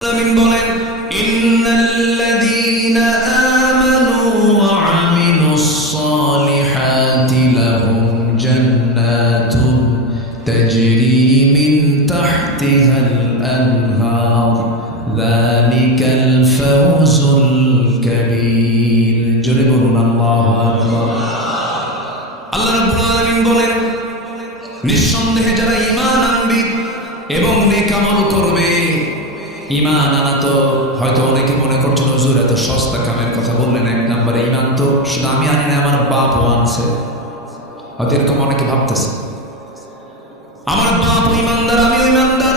বলেন ইন্নাল্লাযীনা আমানু ওয়া আমিলুস সালিহাতি লাহুম জান্নাতুন তাজরি মিন তাহতিহাল আনহার যালিকাল ফাওজুল কাবীর। জোরে বলুন আল্লাহু আকবার। আল্লাহ রাব্বুল আলামিন বলেন নিঃসন্দেহে যারা ঈমান আনবে এবং নেক আমল করবে। ঈমান আনা তো হয়তো অনেকে মনে করছেন হুজুর এত সস্তা কামের কথা বললেন। এক নম্বরে ঈমান তো শুধু আমি আনি না, আমার বাপও আনছে। হয়তো এরকম অনেকে ভাবতেছে আমার বাপ ঈমানদার, আমিও ঈমানদার।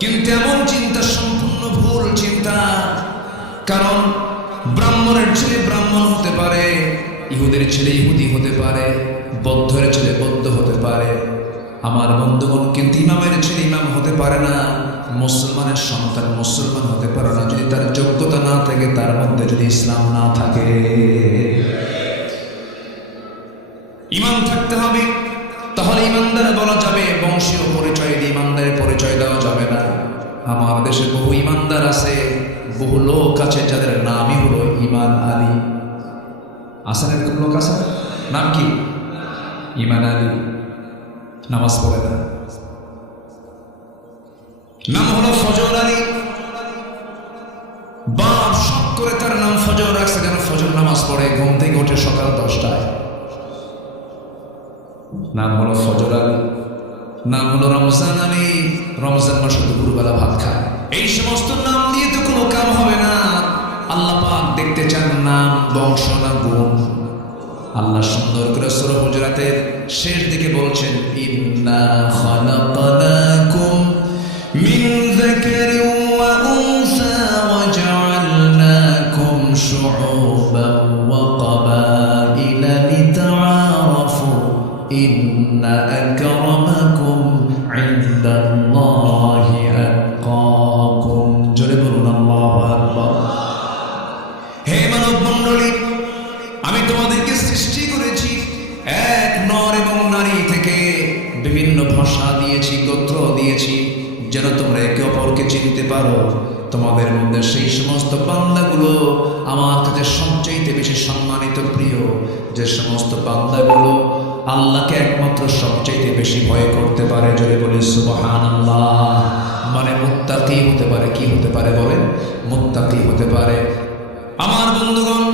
কিন্তু এমন চিন্তা সম্পূর্ণ ভুল চিন্তা। কারণ ব্রাহ্মণের ছেলে ব্রাহ্মণ হতে পারে, ইহুদের ছেলে ইহুদি হতে পারে, বৌদ্ধের ছেলে বৌদ্ধ হতে পারে। আমার বন্ধুগণ, কিন্তু ইমামের ছেলে ইমাম হতে পারে না, মুসলমানের সন্তান মুসলমান হতে পারে না যদি তার যোগ্যতা না থাকে, তার মধ্যে যদি ইসলাম না থাকে। ইমান থাকতে হবে, তাহলে ইমানদার বলা যাবে। বংশীয় পরিচয় দিয়ে ইমানদারের পরিচয় দেওয়া যাবে না। আমার দেশে বহু ইমানদার আছে, বহু লোক আছে যাদের নামই হলো ইমান আলী। আছেন এরকম লোক? আছে? নাম কি? ইমান আলী। নামাজ পড়ে না। নাম হলো ফজর আলী। বাপ শখ করে তার নাম ফজর রাখছে, যেন ফজর নামাজ পড়ে, ঘুম থেকে ওঠে সকাল 10টায়। নাম হলো ফজর আলী। নাম হলো রমজান আলী, রমজান মাসে দুপুরবেলা ভাত খায়। এই সমস্ত নাম দিয়ে তো কোনো কাম হবে না। আল্লাহ পাক দেখতে চান নাম, বংশ না গুণ। আল্লাহ সুন্দর করে সূরা হুজুরাতের শেষ দিকে বলছেন ইন্না খালাকনাকুম মিন যাকারিন ওয়া উনসা ওয়া জাআলনাকুম শুউবান ওয়া ক্বাবাইলা লিতাআরাফু ইন্না আকরামাকুম ইনদাল্লাহি আতকাকুম। জোরে বলুন আল্লাহু আকবার। হে মানব মণ্ডলী, আমি তোমাদেরকে সৃষ্টি করেছি এক নর এবং নারী থেকে, বিভিন্ন ভাষা দিয়েছি, গোত্র দিয়েছি, যেন তোমরা একে অপরকে চিনতে পারো। তোমাদের মধ্যে সেই সমস্ত বান্দাগুলো আমার কাছে সবচেয়ে বেশি সম্মানিত, প্রিয়, যে সমস্ত বান্দাগুলো আল্লাহকে একমাত্র সবচেয়ে বেশি ভয় করতে পারে। জোরে বলি সুবহানাল্লাহ। মানে মুত্তাকি হতে পারে। কি হতে পারে বলেন? মুত্তাকি হতে পারে। আমার বন্ধুগণ,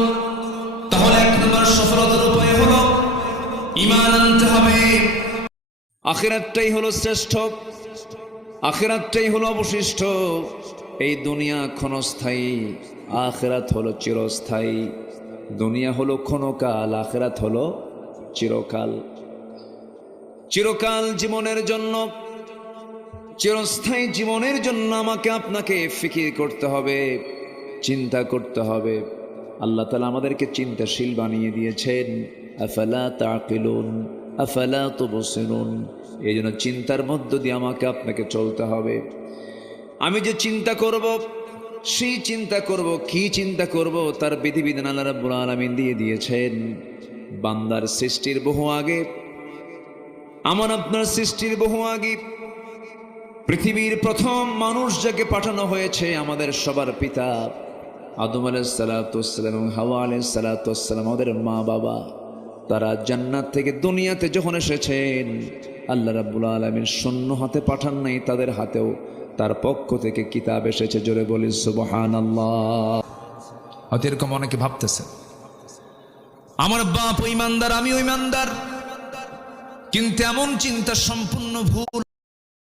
তাহলে এক নম্বর সফলতার উপায় হলো ঈমান আনতে হবে। আখিরাতটাই হলো শ্রেষ্ঠ, আখিরাতটাই হলো অবশিষ্ট। এই দুনিয়া ক্ষণস্থায়ী, আখিরাত হলো চিরস্থায়ী। দুনিয়া হলো ক্ষণকাল, আখিরাত হলো চিরকাল। চিরকাল জীবনের জন্য, চিরস্থায়ী জীবনের জন্য আমাকে আপনাকে ফিকির করতে হবে, চিন্তা করতে হবে। আল্লাহ তাআলা আমাদেরকে চিন্তাশীল বানিয়ে দিয়েছেন। আফালা তাকিলুন আফালা তুবসিরুন। এই জন্য চিন্তার মধ্য দিয়ে আমাকে আপনাকে চলতে হবে। আমি যে চিন্তা করব, সেই চিন্তা করব, কি চিন্তা করব, তার বিধিবিধান আল্লাহ রাব্বুল আলামিন দিয়ে দিয়েছেন। বান্দার সৃষ্টির বহু আগে, আমার আপনার সৃষ্টির বহু আগে, পৃথিবীর প্রথম মানুষ যাকে পাঠানো হয়েছে, আমাদের সবার পিতা আদম আলাইহিস সালাতু ওয়াস সালাম এবং হাওয়া আলাইহিস সালাতু ওয়াস সালাম, আমাদের মা বাবা, তারা জান্নাত থেকে দুনিয়াতে যখন এসেছেন, আল্লাহ রাব্বুল আলামিন শূন্য হাতে পাঠান নাই, তাদের হাতেও তার পক্ষ থেকে কিতাব এসেছে। জোরে বলি সুবহানাল্লাহ। হয়তো এরকম অনেকে ভাবতেছে আমার বাপ ইমানদার, আমিও ইমানদার। কিন্তু এমন চিন্তা সম্পূর্ণ ভুল।